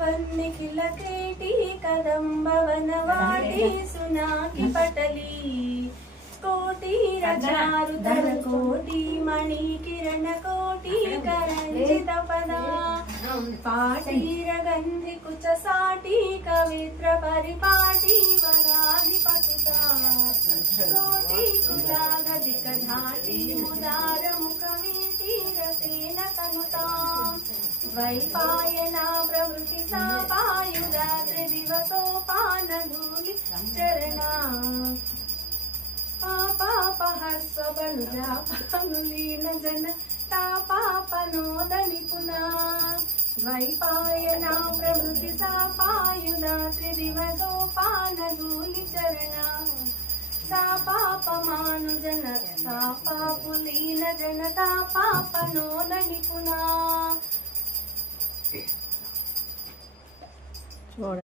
वन्निखिलकेटी कदम्बवनवाटी सुनाकि पटली कोटि रचारुतर कोटि मणिकिरण कोटि करञ्जित पदा पाटीरगन्धि कुच साटी कवित्र परिपाटी वराधिपतुता कोटि कुलागधिक धाटी मुदार मुखमीति रसेन तनुताम् वैपायना प्रवृत्ति सापायुधा त्रिदिवसोपानधूलि चरणा पापापहस्वबलुजा पानुलीन जन तापापनोद निपुणा वैपायना प्रवृत्ति सापायुधा त्रिदिवसोपानधूलि चरणा सापापमानुजन सापापुलीन जन तापापनोद निपुणा